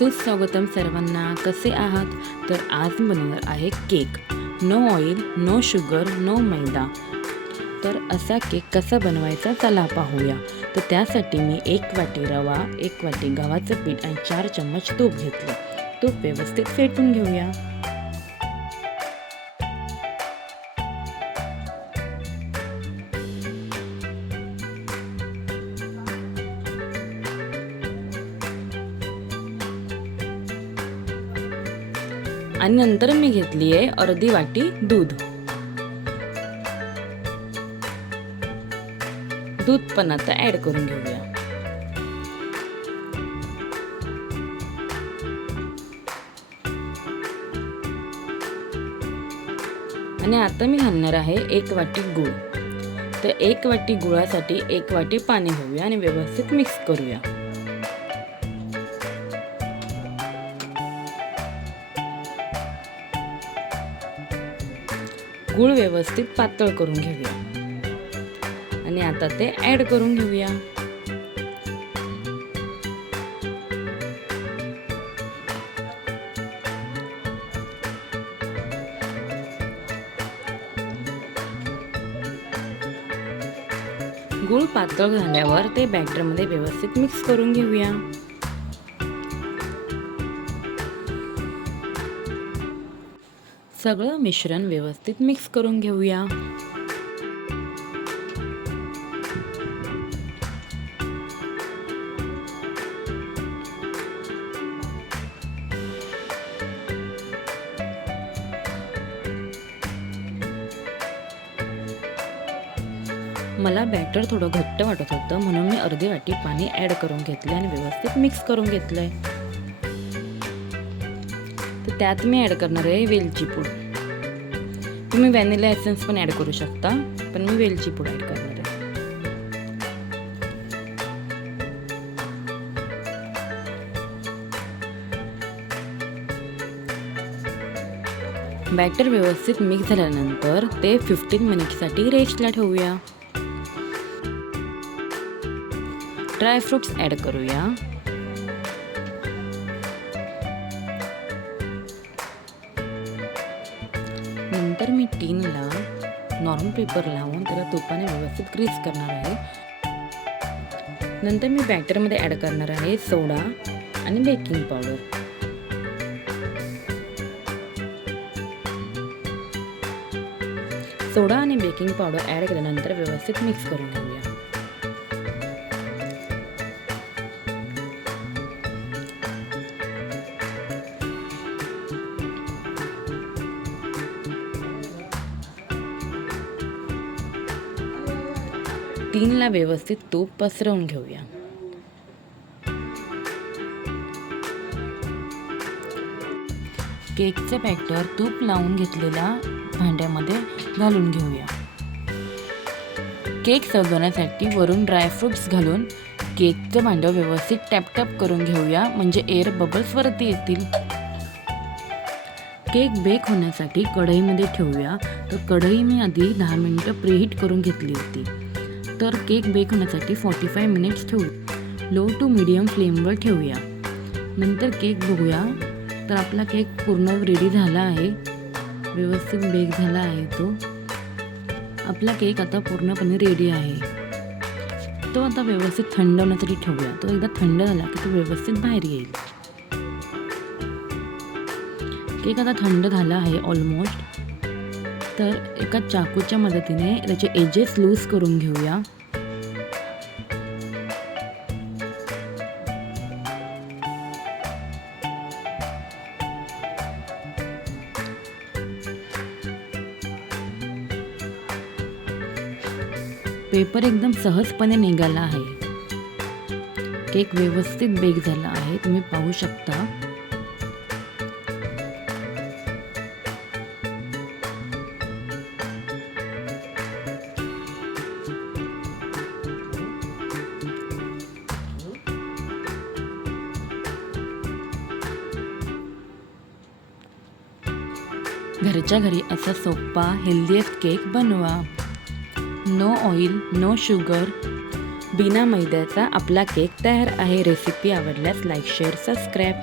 सुस्वागतम सर्वांना. कसे आहात? तर आज बनवणार आहे cake. No oil no sugar no maida. तर असा केक कसा बनवायचा चला पाहूया. तर त्यासाठी मी एक वाटी रवा एक वाटी गव्हाचं पीठ आणि चार चम्मच तूप घेतलं. तूप व्यवस्थित फेटून घेऊया. आणि नंतर मी घेतली आहे अर्धी वाटी दूध. दूध पण आता ऍड करून घेऊया. आणि आता मी घालणार आहे एक वाटी गूळ. तर एक वाटी गुळासाठी एक वाटी पाणी घेऊया आणि व्यवस्थित मिक्स करूया. गूळ व्यवस्थित पातळ करून घेऊया. आणि आता ते ॲड करून घेऊया. गूळ पातळ झाल्यावर ते बॅटरमध्ये व्यवस्थित मिक्स करून घेऊया. सगळं मिश्रण व्यवस्थित मिक्स करून घेऊया. मला बॅटर थोडं घट्ट वाटत होतं म्हणून मी अर्धी वाटी पाणी ॲड करून घेतले आणि व्यवस्थित मिक्स करून घेतलं आहे त्यात मी ॲड करणार आहे वेलची पूड. तुम्ही व्हॅनिला एसेन्स पण ॲड करू शकता पण मी वेलची पूड ॲड करणार आहे. बॅटर व्यवस्थित मिक्स झाल्यानंतर ते फिफ्टीन मिनिटसाठी रेस्टला ठेवूया. ड्रायफ्रुट्स ॲड करूया. नंतर मी टीनला नॉर्मल पेपर लावून त्याला तुपाने व्यवस्थित ग्रीस करणार आहे. नंतर मी बॅटरमध्ये ॲड करणार आहे सोडा आणि बेकिंग पावडर. सोडा आणि बेकिंग पावडर ॲड केल्यानंतर व्यवस्थित मिक्स करून घेऊया. तीनला व्यवस्थित तूप पसरवून घेऊया. केकचे बॅटर तूप लावून घेतलेल्या भांड्यामध्ये घालून घेऊया. केक सजवण्यासाठी वरून ड्रायफ्रुट्स घालून केकचं भांडं व्यवस्थित टॅपटॅप करून घेऊया म्हणजे एअर बबल्स वरती येतील. केक बेक होण्यासाठी कढईमध्ये ठेवूया. तर कढई मी आधी दहा मिनटं प्रीहीट करून घेतली होती. तर केक बेक होण्यासाठी फॉर्टी फाय मिनिट्स ठेवू लो टू मिडियम फ्लेमवर ठेवूया. नंतर केक बघूया. तर आपला केक पूर्ण रेडी झाला आहे. व्यवस्थित बेक झाला आहे तो. आपला केक आता पूर्णपणे रेडी आहे. तो आता व्यवस्थित थंड होण्यासाठी ठेवूया. तो एकदा थंड झाला की तो व्यवस्थित बाहेर येईल. केक आता थंड झाला आहे ऑलमोस्ट तर एका चाकूच्या मदतीने त्याचे एजेस लूज करून घेऊया. पेपर एकदम सहजपणे निघाला आहे. केक व्यवस्थित बेक झाला आहे. तुम्ही पाहू शकता. घरच्या घरी असा सोपा हेल्दीएस्ट केक बनवा. नो ऑइल नो शुगर बिना मैद्याचा आपला केक तयार आहे. रेसिपी आवडल्यास लाईक शेअर सबस्क्राईब